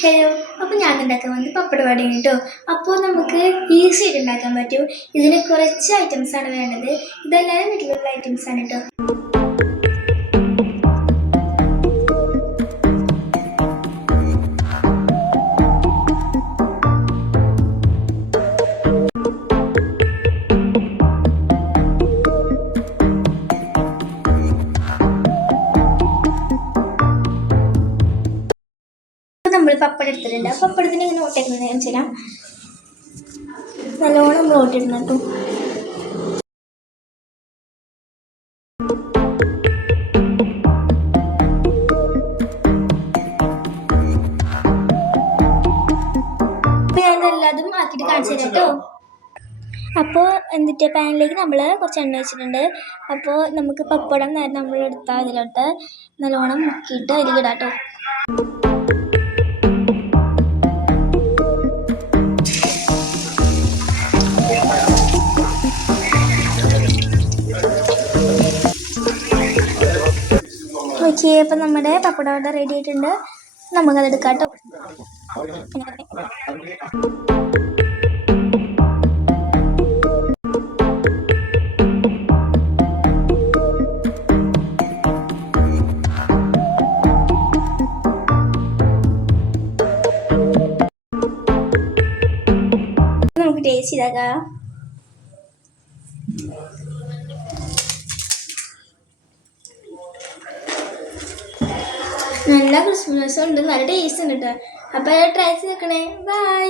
Hello, അപ്പോൾ ഞാൻ ഉണ്ടാക്കാൻ വന്നത് പപ്പടവടയാണ് കേട്ടോ. അപ്പോൾ നമുക്ക് ഈസി ആയിട്ട് ഉണ്ടാക്കാൻ പറ്റും. ഇതിന് കുറച്ച് ഐറ്റംസ് ആണ് വേണ്ടത്. ഇതെല്ലാവരും വീട്ടിലുള്ള ഐറ്റംസ് ആണ് കേട്ടോ. നമ്മൾ പപ്പടം എടുത്തിട്ടുണ്ട്. പപ്പടത്തിന് ഇങ്ങനെ ഓട്ടേക്കുന്നത് ഞാൻ ചെയ്യാം. നല്ലോണം നമ്മൾ ഓട്ടിടണം കേട്ടോ. അപ്പോൾ ഞാൻ എല്ലാതും ആക്കിയിട്ട് കാണിച്ചു തരാം കേട്ടോ. അപ്പോൾ എന്നിട്ട് പാനിലേക്ക് നമ്മൾ കുറച്ച് എണ്ണ വെച്ചിട്ടുണ്ട്. അപ്പോൾ നമുക്ക് പപ്പടം നമ്മൾ എടുത്താൽ അതിലോട്ട് നല്ലോണം മുക്കിയിട്ട് അതിലേക്ക് ഇടാം കേട്ടോ. ഓക്കെ, അപ്പം നമ്മുടെ പപ്പട വട റെഡി ആയിട്ടുണ്ട്. നമുക്കത് എടുക്കാം കേട്ടോ. നമുക്ക് ടേസ്റ്റ് ചെയ്താക്കാം. നല്ല ക്രിസ്മസ് ഉണ്ട്, നല്ല ടേസ്റ്റ് ഉണ്ട് കേട്ടോ. അപ്പോൾ ട്രൈ ചെയ്ത് നോക്കണേ. ബൈ.